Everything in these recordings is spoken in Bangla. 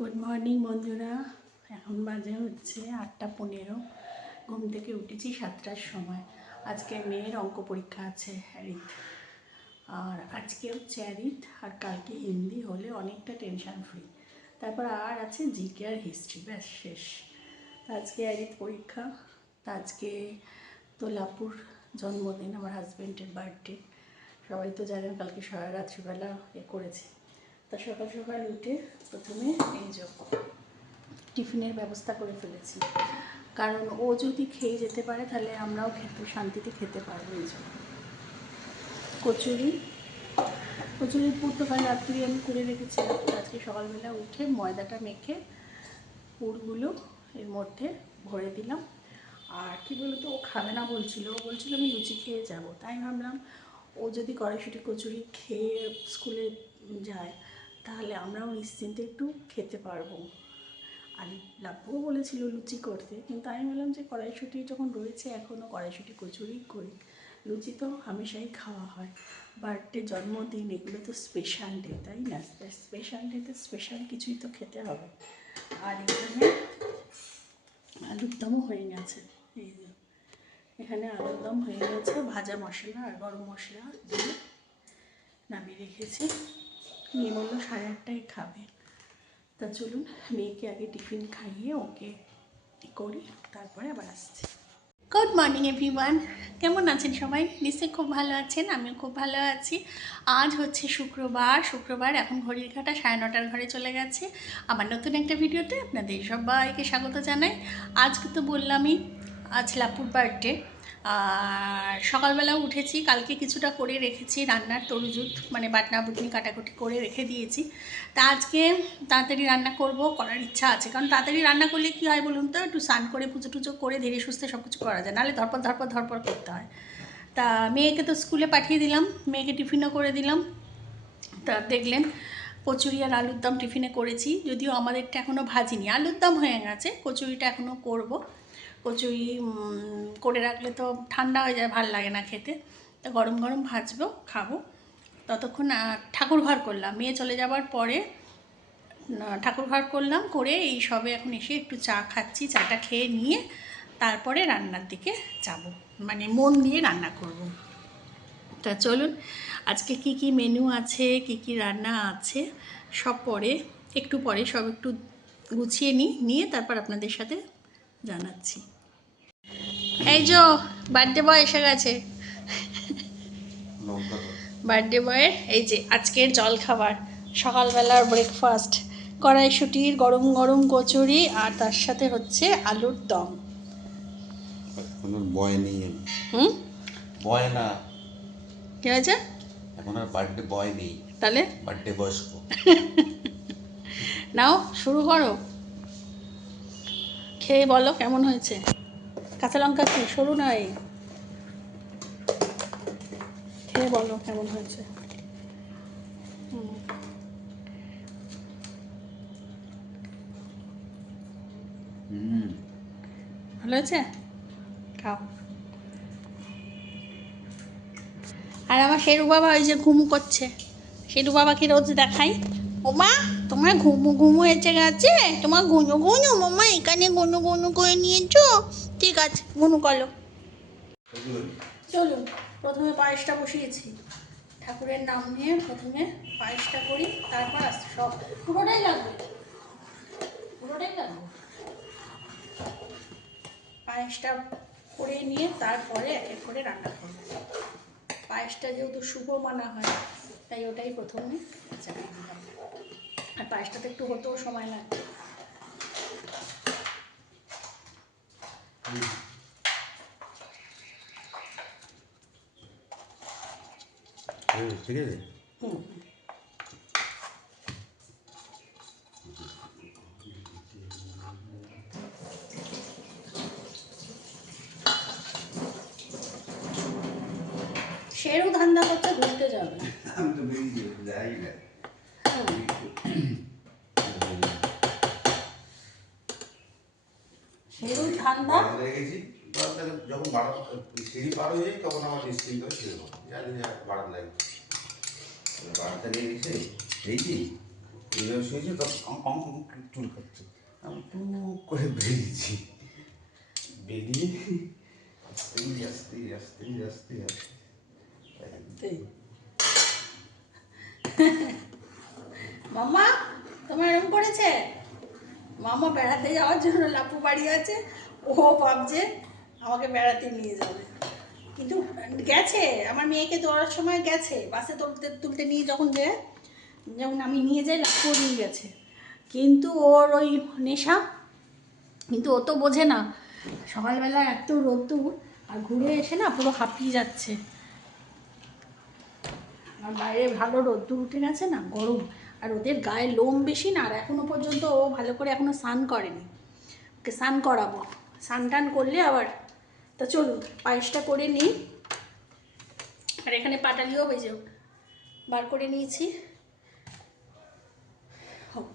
গুড মর্নিং বন্ধুরা। এখন বাজে হচ্ছে 8:15। ঘুম থেকে উঠেছি 7টার সময়। আজকে মেয়ের অঙ্ক পরীক্ষা আছে অ্যারিথ, আর আজকে হচ্ছে অ্যারিথ আর কালকে হিন্দি হলে অনেকটা টেনশন ফ্রি। তারপর আর আছে জিকে আর হিস্ট্রি, ব্যাস শেষ। আজকে অ্যারিথ পরীক্ষা। আজকে তো লাপুর জন্মদিন, আমার হাজব্যান্ডের বার্থডে। সবাই তো জানেন কালকে সারা রাত্রিবেলা করেছে। তা সকাল সকাল উঠে প্রথমে এই যে টিফিনের ব্যবস্থা করে ফেলেছি, কারণ ও যদি খেয়ে যেতে পারে তাহলে আমরাও শান্তিতে খেতে পারবো। এই জন্য কচুরির পুর তো কাল রাত্রি আমি করে রেখেছিলাম। আজকে সকালবেলা উঠে ময়দাটা মেখে পুরগুলো এর মধ্যে ভরে দিলাম। আর কি বলতো, ও খাবে না বলছিল, আমি লুচি খেয়ে যাব। তাই ভাবলাম ও যদি কড়াইশুঁটি কচুরি খেয়ে স্কুলে যায় তাহলে আমরাও নিশ্চিন্তে একটু খেতে পারবো। আর লাভও বলেছিল লুচি করতে, কিন্তু আমি বললাম যে কড়াইশুঁটি যখন রয়েছে এখনও কড়াইশুঁটি কচুরি করি। লুচি তো হামেশাই খাওয়া হয়, বার্থডে, জন্মদিন, এগুলো তো স্পেশাল ডে, তাই না? স্পেশাল ডেতে স্পেশাল কিছুই তো খেতে হবে। আর এখানে আলুর দমও হয়ে গেছে। এই যে এখানে আলুর দম হয়ে গেছে, ভাজা মশলা আর গরম মশলা দিয়ে নামিয়ে রেখেছি। মেয়ে বললো 8:30টায় খাবে। তা চলুন মেয়েকে আগে টিফিন খাইয়ে ওকে করি, তারপরে আবার আসছি। গুড মর্নিং এভরিওয়ান, কেমন আছেন সবাই? নিশ্চয়ই খুব ভালো আছেন, আমিও খুব ভালো আছি। আজ হচ্ছে শুক্রবার, এখন ঘড়ির কাঁটা 9:30 ঘরে চলে গেছে। আমার নতুন একটা ভিডিওতে আপনাদের সবাইকে স্বাগত জানাই। আজকে তো বললামই আজ লাপুর বার্থডে। আর সকালবেলা উঠেছি, কালকে কিছুটা করে রেখেছি রান্নার তরুজুত, মানে বাটনা বুটনি কাটাকুটি করে রেখে দিয়েছি। তা আজকে তাড়াতাড়ি রান্না করার ইচ্ছা আছে, কারণ তাড়াতাড়ি রান্না করলে কী হয় বলুন তো, একটু স্নান করে পুজো টুজো করে ধীরে সুস্থে সব কিছু করা যায়, নাহলে ধরপড় করতে হয়। তা মেয়েকে তো স্কুলে পাঠিয়ে দিলাম, মেয়েকে টিফিনও করে দিলাম। তা দেখলেন কচুরি আর আলুর দম টিফিনে করেছি, যদিও আমাদেরটা এখনও ভাজিনি, আলুর দম হয়ে গেছে, কচুরিটা এখনও করব। কচুরি করে রাখলে তো ঠান্ডা হয়ে যায়, ভাল লাগে না খেতে। তা গরম গরম ভাজবো, খাবো। ততক্ষণ ঠাকুর ঘর করলাম, মেয়ে চলে যাওয়ার পরে ঠাকুর ঘর করলাম, করে এই সবে এখন এসে একটু চা খাচ্ছি। চাটা খেয়ে নিয়ে তারপরে রান্নার দিকে যাব, মানে মন দিয়ে রান্না করব। তা চলুন আজকে কি কি মেনু আছে, কি কি রান্না আছে সব একটু পরে সব একটু গুছিয়ে নিয়ে তারপর আপনাদের সাথে জানাচ্ছি। এই যে বার্থডে বয় এসে গেছে, বার্থডে বয়ের এই যে আজকের জলখাবার, সকালবেলার ব্রেকফাস্ট, কড়াইশুঁটির গরম গরম কচুরি আর তার সাথে হচ্ছে আলুর দম। এখন আর বয় নেই, বয় না, কি হয়েছে? এখন আর বার্থডে বয় নেই, তাহলে বার্থডে বয়স্ক। নাও শুরু করো, খেয়ে বলো কেমন হয়েছে। কাঁচা লঙ্কা কি সরু নয়, খেয়ে বলো কেমন হয়েছে। ভালো হয়েছে, খাও। আর আমার শেরু বাবা ওই যে ঘুমু করছে, শেরু বাবাকে রোজ দেখাই, ওমা তোমার ঘুমু এসে গেছে, তোমার গুনু মামা এখানে গুনু করে নিয়েছো, ঠিক আছে গুনু করো। চলুন প্রথমে পায়েসটা বসিয়েছি, ঠাকুরের নাম নিয়ে প্রথমে পায়েসটা করি, তারপর আসছে সব পুরোটাই লাগবে। পায়েসটা করে নিয়ে তারপরে এক এক করে রান্না করবো। পায়েসটা যেহেতু শুভ মানা হয় তাই ওটাই প্রথমে চাপিয়ে দিলাম। আর পায়েসটাতে একটু হতেও সময় লাগবে। ঠিক আছে। সেরও ধান্দা করতে ঘুরতে যাবে, আমি তো বেরিয়ে যাই না। সেরও ধান্দা গেছি যখন সিঁড়ি পার হয়ে যাই তখন আমার নিশ্চিন্ত করে শুয়ে পড়ি, জানি যে বারান্দায় বারান্দা নিয়ে গেছে এইটি এই শুয়েছে তো চুল কাটছে, আমি টু করে বেরিয়েছি, বেরিয়ে আস্তে আস্তে আস্তে আস্তে আস্তে মামা তোমার এরকম করেছে? মামা বেড়াতে যাওয়ার জন্য লাপু বাড়ি আছে, ও ভাবছে আমাকে বেড়াতে নিয়ে যাবে, কিন্তু গেছে আমার মেয়েকে তোলার সময় গেছে, বাসে তুলতে তুলতে নিয়ে যখন আমি নিয়ে যাই লাপুও নিয়ে গেছে, কিন্তু ওর ওই নেশা, কিন্তু ও তো বোঝে না, সকালবেলা এত রোদ্দুর আর ঘুরে এসে না পুরো হাঁপিয়ে যাচ্ছে, আর বাইরে ভালো রোদ্দুর উঠে গেছে না, গরম, আর ওদের গায়ে লোম বেশি না, আর এখনও পর্যন্ত ও ভালো করে এখনও স্নান করেনি, ওকে স্নান করাবো, স্নান টান করলে আবার। তা চলুন পায়েসটা করে নিই, আর এখানে পাটালিও বেজে বার করে নিয়েছি, হোক।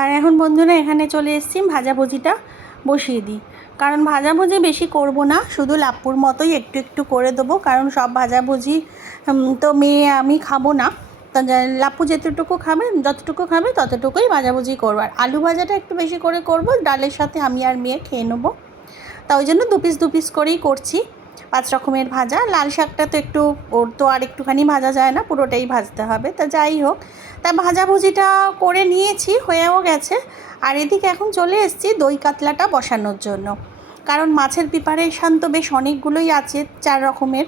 আর এখন বন্ধুরা এখানে চলে এসেছি ভাজাভুজিটা বসিয়ে দিই, কারণ ভাজাভুজি বেশি করব না, শুধু লাপ্পুর মতোই একটু একটু করে দেবো, কারণ সব ভাজাভুজি তো মেয়ে আমি খাবো না, তো লাপ্পু যতটুকু খাবে ততটুকুই ভাজাভুজি করবো, আর আলু ভাজাটা একটু বেশি করে করব, ডালের সাথে আমি আর মেয়ে খেয়ে নেবো, তা ওই জন্য দু পিস করেই করছি, 5 রকমের ভাজা। লাল শাকটা তো একটু, ওর তো আর একটুখানি ভাজা যায় না, পুরোটাই ভাজতে হবে, তা যাই হোক, তা ভাজাভুজিটা করে নিয়েছি, হয়েও গেছে, আর এদিকে এখন চলে এসেছি দই কাতলাটা বসানোর জন্য, কারণ মাছের প্রিপারেশান তো বেশ অনেকগুলোই আছে, 4 রকমের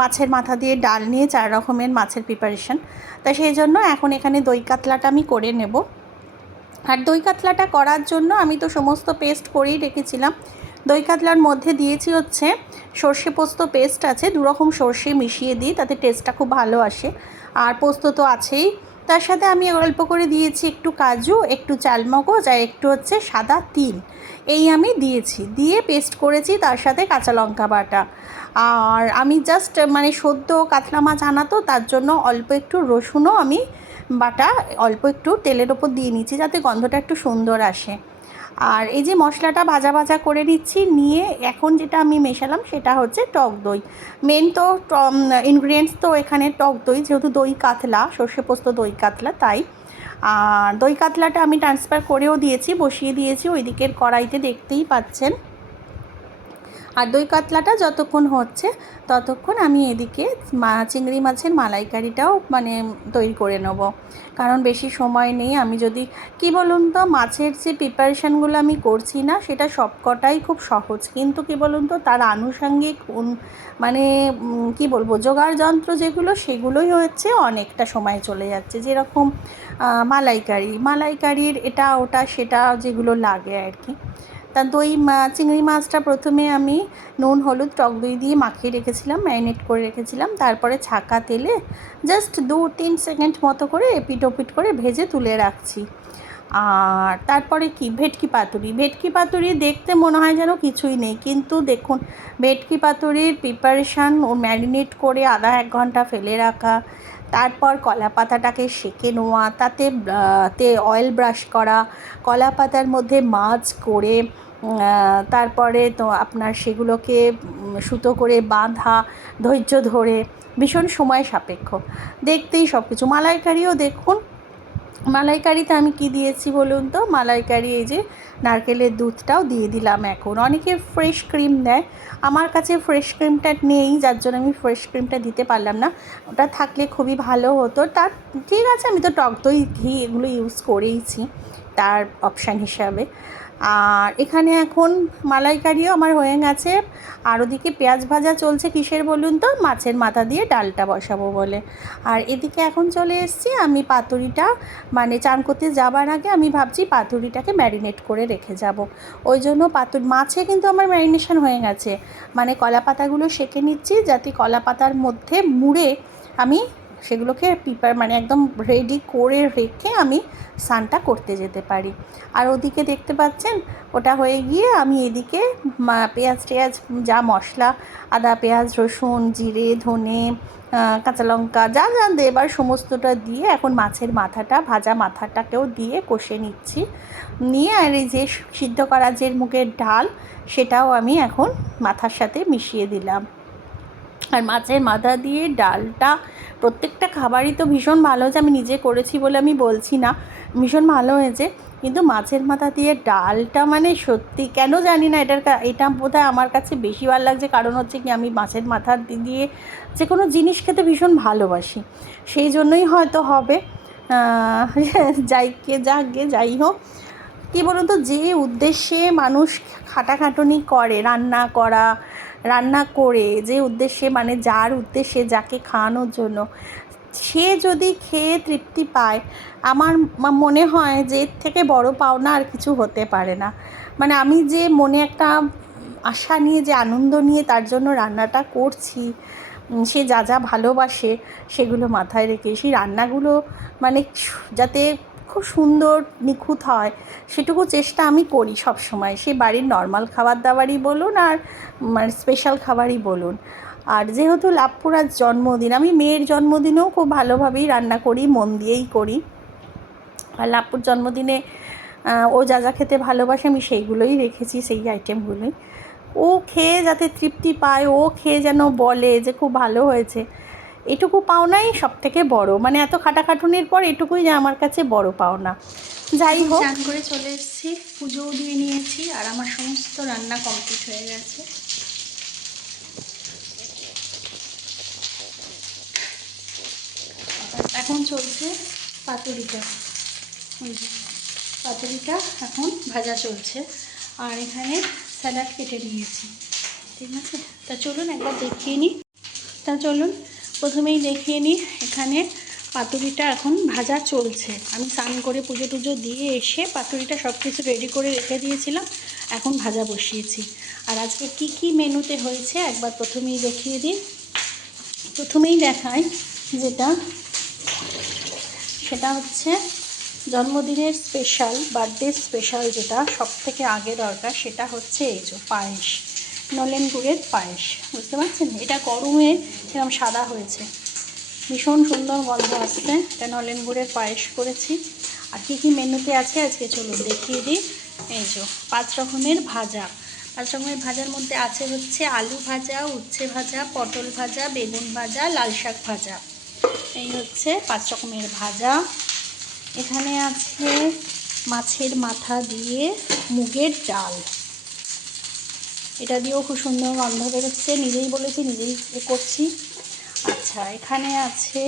মাছের মাথা দিয়ে ডাল নিয়ে 4 রকমের মাছের প্রিপারেশান, তা সেই জন্য এখন এখানে দই কাতলাটা আমি করে নেব। আর দই কাতলাটা করার জন্য আমি তো সমস্ত পেস্ট করেই রেখেছিলাম, দই কাতলার মধ্যে দিয়েছি হচ্ছে সর্ষে পোস্ত পেস্ট আছে, 2 রকম সর্ষে মিশিয়ে দিই, তাতে টেস্টটা খুব ভালো আসে, আর পোস্ত তো আছেই, তার সাথে আমি অল্প করে দিয়েছি একটু কাজু, একটু চালমগজ, আর একটু হচ্ছে সাদা তিল, এই আমি দিয়েছি, দিয়ে পেস্ট করেছি, তার সাথে কাঁচা লঙ্কা বাটা, আর আমি জাস্ট মানে সদ্য কাতলা মাছ আনা তো, তার জন্য অল্প একটু রসুনও আমি বাটা অল্প একটু তেলের ওপর দিয়ে নিচ্ছি, যাতে গন্ধটা একটু সুন্দর আসে। আর এই যে মশলাটা ভাজা করে নিচ্ছি, নিয়ে এখন যেটা আমি মেশালাম সেটা হচ্ছে টক দই, মেন তো ইনগ্রিডিয়েন্টস তো এখানে টক দই, যেহেতু দই কাতলা, সর্ষে পোস্ত দই কাতলা, তাই। আর দই কাতলাটা আমি ট্রান্সফার করেও দিয়েছি, বসিয়ে দিয়েছি ওই দিকের কড়াইতে, দেখতেই পাচ্ছেন। আর দই কাতলাটা যতক্ষণ হচ্ছে ততক্ষণ আমি এদিকে চিংড়ি মাছের মালাইকারিটাও মানে তৈরি করে নেব, কারণ বেশি সময় নেই, আমি যদি কি বলুন তো, মাছের যে প্রিপারেশানগুলো আমি করছি না সেটা সবকটাই খুব সহজ, কিন্তু কি বলুন তো, তার আনুষঙ্গিক মানে কি বলবো, জোগাড় যন্ত্র যেগুলো, সেগুলোই হচ্ছে অনেকটা সময় চলে যাচ্ছে, যেরকম মালাইকারির এটা ওটা সেটা যেগুলো লাগে আর কি, তা চিংড়ি মাছটা প্রথমে আমি নুন হলুদ টক দই দিয়ে মাখিয়ে রেখেছিলাম, ম্যারিনেট করে রেখেছিলাম। তারপরে ছাকা তেলে জাস্ট 2-3 সেকেন্ড মতো করে এপিট ওপিট করে ভেজে তুলে রাখছি। আর তারপরে কি ভেটকি পাতুরি দেখতে মনে হয় যেন কিছুই নেই, কিন্তু দেখুন ভেটকি পাতুরির প্রিপারেশান ও ম্যারিনেট করে আধা 1 ঘন্টা ফেলে রাখা, তারপর কলা পাতাটাকে সেঁকে নেওয়া, তাতে অয়েল ব্রাশ করা, কলা পাতার মধ্যে মাছ করে তারপরে তো আপনার সেগুলোকে সুতো করে বাঁধা, ধৈর্য ধরে, ভীষণ সময় সাপেক্ষ। দেখতেই সব কিছু। মালাইকারিও দেখুন, মালাইকারিতে আমি কি দিয়েছি বলুন তো? মালাইকারি এই যে নারকেলের দুধটাও দিয়ে দিলাম। এখন অনেকে ফ্রেশ ক্রিম দেয়, আমার কাছে ফ্রেশ ক্রিমটা নেই, যার জন্য আমি ফ্রেশ ক্রিমটা দিতে পারলাম না। ওটা থাকলে খুবই ভালো হতো। তার ঠিক আছে, আমি তো টক দই ঘি এগুলো ইউজ করেইছি তার অপশান হিসাবে। আর এখানে এখন মালাইকারিও আমার হয়ে গেছে। আর ওদিকে পেঁয়াজ ভাজা চলছে কিসের বলুন তো? মাছের মাথা দিয়ে ডালটা বসাবো বলে। আর এদিকে এখন চলে এসেছি আমি পাতুরিটা, মানে চান করতে যাবার আগে আমি ভাবছি পাতুরিটাকে ম্যারিনেট করে রেখে যাব। ওই জন্য মাছে কিন্তু আমার ম্যারিনেশন হয়ে গেছে, মানে কলা পাতাগুলো সেঁকে নিচ্ছি যাতে কলা পাতার মধ্যে মুড়ে আমি সেগুলোকে মানে একদম রেডি করে রেখে আমি স্নানটা করতে যেতে পারি। আর ওদিকে দেখতে পাচ্ছেন ওটা হয়ে গিয়ে আমি এদিকে পেঁয়াজ টেয়াজ যা মশলা, আদা পেঁয়াজ রসুন জিরে ধনে কাঁচা লঙ্কা যা যা দেবার সমস্তটা দিয়ে এখন মাছের মাথাটা, ভাজা মাথাটাকেও দিয়ে কষে নিচ্ছি। নিয়ে আর এই যে সিদ্ধ করা যে মুগের ডাল, সেটাও আমি এখন মাথার সাথে মিশিয়ে দিলাম। আর মাছের মাথা দিয়ে ডালটা প্রত্যেকটা খাবারই তো ভীষণ ভালো হয়েছে, আমি নিজে করেছি বলে আমি বলছি না, ভীষণ ভালো হয়েছে। কিন্তু মাছের মাথা দিয়ে ডালটা মানে সত্যি কেন জানি না, এটা বোধহয় আমার কাছে বেশি ভালো লাগছে, কারণ হচ্ছে কি আমি মাছের মাথা দিয়ে যে কোনো জিনিস খেতে ভীষণ ভালোবাসি, সেই জন্যই হয়তো হবে। যাই হোক, কী বলুন তো, যে উদ্দেশ্যে মানুষ খাটাখাটুনি করে রান্না করে যে উদ্দেশ্যে, মানে যার উদ্দেশ্যে যাকে খাওয়ানোর জন্য, সে যদি খেয়ে তৃপ্তি পায়, আমার মনে হয় যে এর থেকে বড় পাওনা আর কিছু হতে পারে না। মানে আমি যে মনে একটা আশা নিয়ে, যে আনন্দ নিয়ে তার জন্য রান্নাটা করছি, সে যা যা ভালোবাসে সেগুলো মাথায় রেখে সেই রান্নাগুলো মানে যাতে খুব সুন্দর নিখুঁত হয় সেটুকু চেষ্টা আমি করি সব সময়। সে বাড়ির নর্মাল খাবার দাবারই বলুন আর মানে স্পেশাল খাবারই বলুন। আর যেহেতু লাভপুর আজ জন্মদিন, আমি মেয়ের জন্মদিনেও খুব ভালোভাবেই রান্না করি, মন দিয়েই করি। আর লাভপুর জন্মদিনে ও যা যা খেতে ভালোবাসে আমি সেইগুলোই রেখেছি, সেই আইটেমগুলোই। ও খেয়ে যাতে তৃপ্তি পায়, ও খেয়ে যেন বলে যে খুব ভালো হয়েছে, এটুকু পাওনাই সব থেকে বড়। মানে এত খাটাখাটুনির পর এটুকুই যে আমার কাছে বড় পাওনা। যাই হোক, চান করে চলে এসেছি, পুজোও দিয়ে নিয়েছি, আর আমার সমস্ত রান্না কমপ্লিট হয়ে গেছে। এখন চলছে পাতুরিটা, পাতুরিটা এখন ভাজা চলছে। আর এখানে স্যালাড কেটে নিয়েছি, ঠিক আছে। তা চলুন একবার দেখিয়ে নিই। প্রথমেই দেখিয়ে নিই, এখানে পাতুরিটা এখন ভাজা চলছে। আমি স্নান করে পুজো টুজো দিয়ে এসে পাতুরিটা সব কিছু রেডি করে রেখে দিয়েছিলাম, এখন ভাজা বসিয়েছি। আর আজকে কি কি মেনুতে হয়েছে একবার প্রথমেই দেখিয়ে দিই। প্রথমেই দেখাই সেটা হচ্ছে জন্মদিনের স্পেশাল, বার্থডে স্পেশাল, যেটা সব থেকে আগে দরকার, সেটা হচ্ছে এই যে পায়েস, নলেন গুড়ের পায়েস। বুঝতে পারছেন, এটা গরমে এরকম সাদা হয়েছে, ভীষণ সুন্দর গন্ধ আসছে। এটা নলেন গুড়ের পায়েস করেছি। আর কী কী মেনুতে আছে আজকে চলুন দেখিয়ে দিই। এই যে 5 রকমের ভাজা, 5 রকমের ভাজার মধ্যে আছে হচ্ছে আলু ভাজা, উচ্ছে ভাজা, পটল ভাজা, বেগুন ভাজা, লাল শাক ভাজা। এই হচ্ছে 5 রকমের ভাজা। এখানে আছে মাছের মাথা দিয়ে মুগের ডাল, এটা দিয়েও খুব সুন্দর গন্ধ বেরোচ্ছে, নিজেই বলেছি নিজেই করছি। আচ্ছা, এখানে আছে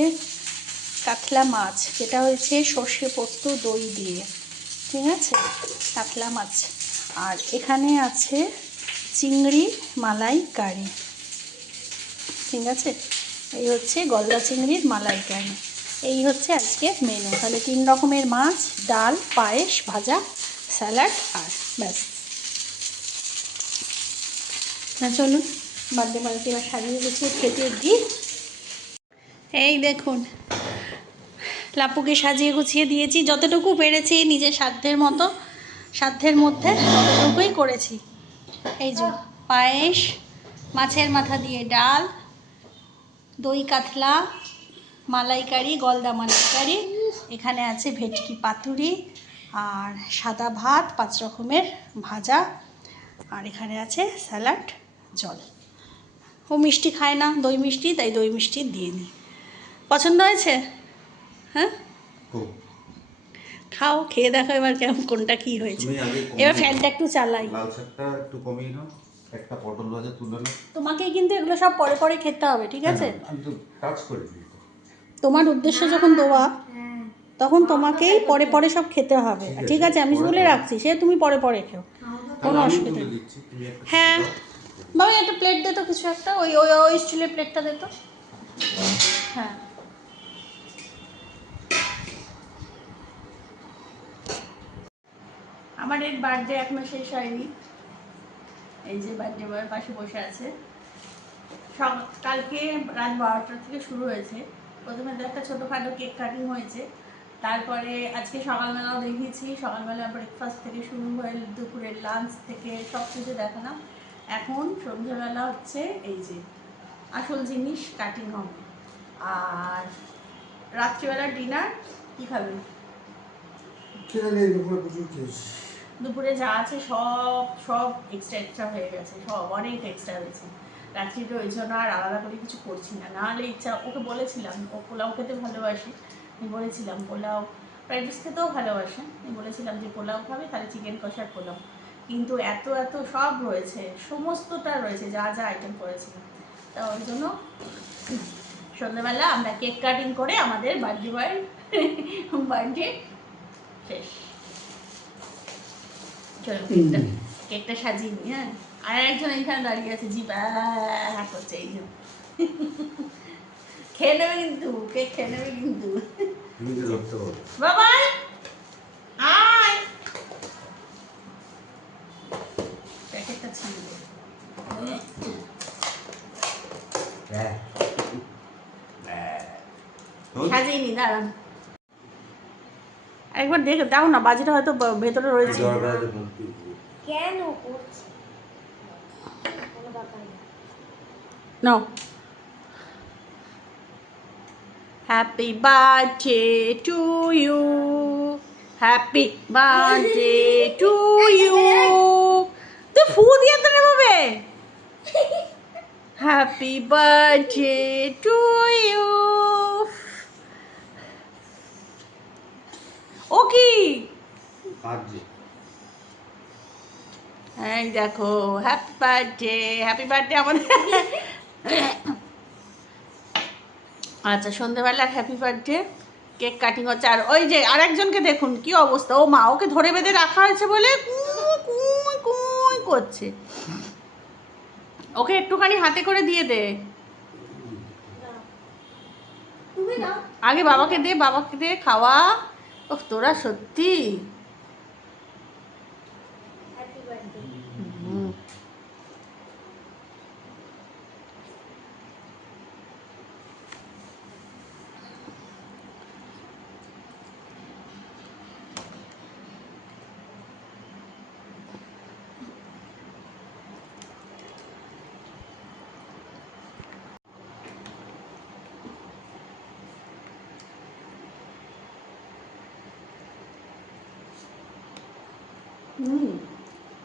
কাতলা মাছ, যেটা হয়েছে সর্ষে পোস্ত দই দিয়ে, ঠিক আছে, কাতলা মাছ। আর এখানে আছে চিংড়ি মালাইকারি, ঠিক আছে, এই হচ্ছে গলদা চিংড়ির মালাইকারি। এই হচ্ছে আজকে মেনু। তাহলে 3 রকমের মাছ, ডাল, পায়েস, ভাজা, স্যালাড, আর ব্যাস না চলুন বার্থডে পার্টি এবার সাজিয়ে গুছিয়ে খেতে দিই। এই দেখুন লাপুকে সাজিয়ে গুছিয়ে দিয়েছি, যতটুকু পেরেছি নিজের সাধ্যের মধ্যে ততটুকুই করেছি। এই যে পায়েস, মাছের মাথা দিয়ে ডাল, দই কাতলা, মালাইকারি, গলদা মালাইকারি, এখানে আছে ভেটকি পাতুরি আর সাদা ভাত 5 রকমের ভাজা, আর এখানে আছে স্যালাড, জল। ও মিষ্টি খায় না, দই মিষ্টি, তাই দই মিষ্টি দিয়ে নিই। পছন্দ হয়েছে? হ্যাঁ, খুব। খাও, খেয়ে দেখো এবার কেমন, কোনটা কি হয়েছে। তুমি আগে এবার ফ্যানটা একটু চালাই। লাল শাকটা একটু কমিয়ে নাও, একটা পটল ভাজা তুলে নাও। তোমাকেই কিন্তু এগুলো সব পরে পরে খেতে হবে, ঠিক আছে? আমি তো কাজ করে দিই। তোমার উদ্দেশ্য যখন দেওয়া, তখন তোমাকেই পরে পরে সব খেতে হবে, ঠিক আছে? আমি বলে রাখছি, সে তুমি পরে পরে খেও, কোনো আমি অসুবিধা তুলে নেই। দিচ্ছি, তুমি একটা হ্যাঁ বাবা, একটা প্লেট দে তো, কিছু একটা, ওই ওই ওই স্টিলের প্লেটটা দে তো। হ্যাঁ, আমার এর বার্থডে এখনো শেষ হয়নি। এই যে বার্থডে বয়ের পাশে বসে আছে। কালকে রাত 12টা থেকে শুরু হয়েছে। প্রথমে তো একটা ছোটোখাটো কেক কাটিং হয়েছে, তারপরে আজকে সকালবেলাও দেখিয়েছি, সকালবেলা ব্রেকফাস্ট থেকে শুরু হয়ে দুপুরের লাঞ্চ থেকে সব কিছু দেখালাম। এখন সন্ধ্যেবেলা হচ্ছে এই যে আসল জিনিস কাটিং হবে। আর রাত্রিবেলা ডিনার কী খাবেন? দুপুরে যা আছে সব সব এক্সট্রা হয়ে গেছে, সব অনেক এক্সট্রা হয়েছে। রাত্রিটা ওই জন্য আর আলাদা করে কিছু করছি না, নাহলে ইচ্ছা, ওকে বলেছিলাম, ও পোলাও খেতে ভালোবাসে, আমি বলেছিলাম পোলাও, ফ্রাইড রাইস খেতেও ভালোবাসে, আমি বলেছিলাম যে পোলাও খাবে, তাহলে চিকেন কষার পোলাও। কিন্তু এত এত সব রয়েছে, সমস্তটা রয়েছে, যা যা আইটেম করেছিলাম, তা ওই জন্য সন্ধ্যাবেলা আমরা কেক কাটিং করে আমাদের বার্থডে শেষ। চলো কেকটা সাজিয়ে নি। হ্যাঁ, আর একজন এখানে দাঁড়িয়ে আছে, জি করছে, এই জন্য খেয়ে নেবে কিন্তু, কেক খেয়ে নেবে কিন্তু। বাবাই আয়, প্যাকেটটা ছিঁড়ে দে। সাজিয়ে নি, দাঁড়ান একবার দেখে দাও না, বাজিটা হয়তো ভেতরে রয়েছে। কেন করছি? No. Happy birthday to you. Happy birthday to you. তুই ফু দিয়ে তো নেবে। Happy birthday to you. ও কি? এই দেখো, হ্যাপি বার্থডে আমাদের। আচ্ছা, সন্ধ্যেবেলার হ্যাপি বার্থডে কেক কাটিং হচ্ছে। আর ওই যে আরেকজনকে দেখুন কি অবস্থা, ও মা ওকে ধরে বেঁধে রাখা হয়েছে বলে কুই কুই করছে। ওকে একটুখানি হাতে করে দিয়ে দে, আগে বাবাকে দে খাওয়া। ও তোরা সত্যি।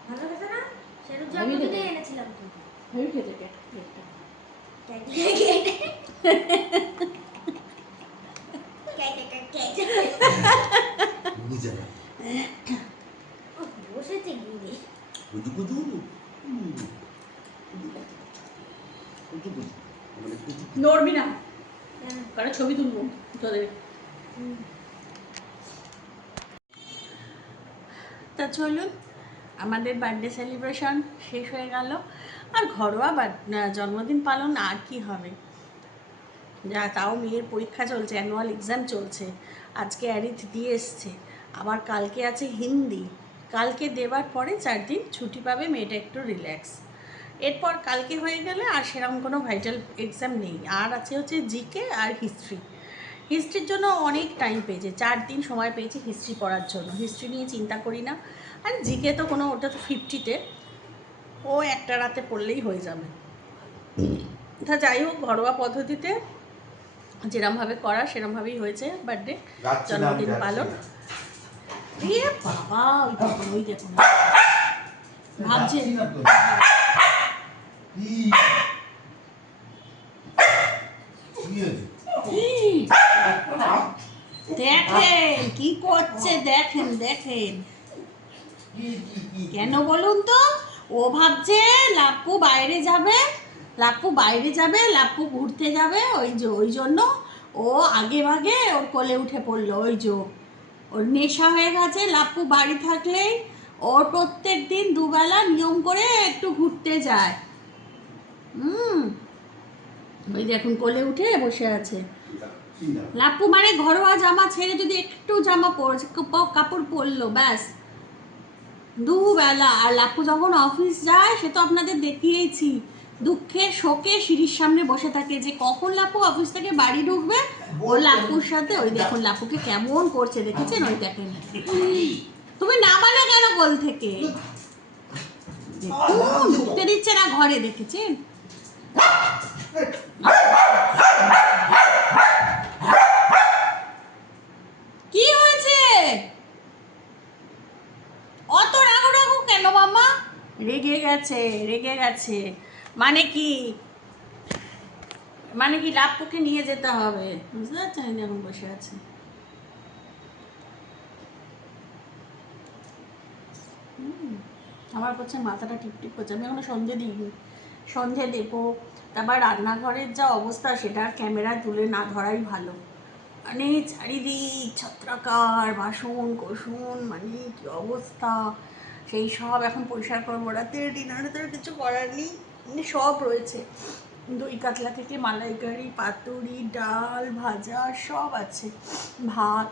ভালো খেতে না? সেরু হেভি জন্য খেতে। এনেছিলাম তো। হেভি খেতে কেকটা। বসেছে গিয়ে। নড়বি না, কারণ ছবি তুলবো তোদের। তা চলুন, আমাদের বার্থডে সেলিব্রেশন শেষ হয়ে গেল। আর ঘরোয়া জন্মদিন পালন আর কি হবে, যা তাও মেয়ের পরীক্ষা চলছে, অ্যানুয়াল এক্সাম চলছে, আজকে অ্যারিথ দিয়ে এসছে, আবার কালকে আছে হিন্দি, কালকে দেবার পরে 4 দিন ছুটি পাবে মেয়েটা, একটু রিল্যাক্স। এরপর কালকে হয়ে গেলে আর সেরকম কোনো ভাইটাল এক্সাম নেই। আর আছে হচ্ছে জিকে আর হিস্ট্রি। হিস্ট্রির জন্য অনেক টাইম পেয়েছে, 4 দিন সময় পেয়েছে হিস্ট্রি পড়ার জন্য। হিস্ট্রি নিয়ে চিন্তা করি না। আর জিকে তো কোনো, ওটা তো 50-তে, ও একটা রাতে পড়লেই হয়ে যাবে। তা যাই হোক, ঘরোয়া পদ্ধতিতে যেরমভাবে করা সেরমভাবেই হয়েছে বার্থডে, যাচ্ছি না, জন্মদিন যাচ্ছি পালন। না। এ বাবা, ওই দেখুন ভাবছে যাচ্ছি না তো। কি? কি হয়েছে? দেখেন কি করছে, দেখেন দেখেন কেন বলুন তো। ও ভাবছে লাপ্পু বাইরে যাবে, লাপ্পু ঘুরতে যাবে, ওই জন্য ও আগে ভাগে ওর কোলে উঠে পড়লো। ওই যে ওর নেশা হয়ে গেছে, লাপ্পু বাড়ি থাকলেই ওর প্রত্যেক দিন দুবেলা নিয়ম করে একটু ঘুরতে যায়। ওই দেখুন কোলে উঠে বসে আছে। যাচ্ছি না। লাপ্পু মানে ঘরোয়া জামা ছেড়ে যদি একটু জামা কাপড় পরলো ব্যাস দুবেলা। আর লাপ্পু যখন অফিস যায় সে তো আপনাদের দেখিয়েছি, দুঃখের শোকে সিঁড়ির সামনে বসে থাকে যে কখন লাপ্পু অফিস থেকে বাড়ি ঢুকবে। ও লাপ্পুর সাথে, ওই দেখুন লাপ্পুকে কেমন করছে, দেখেছেন? ওই দেখেন, তুমি নামালে কেন কোল থেকে? দেখুন ঢুকতে দিচ্ছে না ঘরে, দেখেছেন? কি হয়েছে? অত রাগু কেন মামা? রেগে গেছে। মানে কি লাপ্পুকে নিয়ে যেতে হবে, বুঝতে পারছেন? এখন বসে আছে। আমার করছে মাথাটা টিপটিপ করছে। আমি এখনো সন্ধে দিইনি, সন্ধে দেবো। তারপর রান্নাঘরের যা অবস্থা সেটা ক্যামেরা তুলে না ধরাই ভালো। মানে চারিদিক ছত্রাকার, বাসন কোসন, মানে কি অবস্থা। সেই সব এখন পরিষ্কার করবো। রাতে ডিনারে তো কিছু করার নেই, মানে সব রয়েছে, দই কাতলা থেকে মালাইকারি, পাতুরি, ডাল, ভাজা সব আছে, ভাত।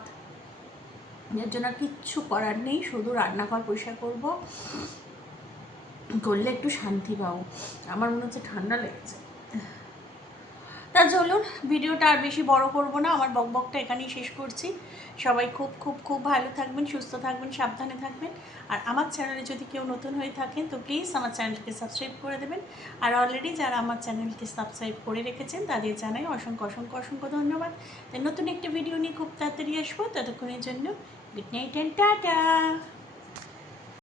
এর জন্য কিচ্ছু করার নেই, শুধু রান্নাঘর পরিষ্কার করবো, করলে একটু শান্তি পাবো। আমার মনে হচ্ছে ঠান্ডা লেগেছে। তা চলুন, ভিডিওটা আর বেশি বড় করব না, আমার বকবকটা এখানেই শেষ করছি। সবাই খুব খুব খুব ভালো থাকবেন, সুস্থ থাকবেন, সাবধানে থাকবেন। আর আমার চ্যানেলে যদি কেউ নতুন হয়ে থাকেন তো প্লিজ আমার চ্যানেলকে সাবস্ক্রাইব করে দেবেন। আর অলরেডি যারা আমার চ্যানেলকে সাবস্ক্রাইব করে রেখেছেন তাদের জানাই অসংখ্য অসংখ্য অসংখ্য ধন্যবাদ। তাই নতুন একটা ভিডিও নিয়ে খুব তাড়াতাড়ি আসবো। ততক্ষণের জন্য গুড নাইট অ্যান্ড টাটা।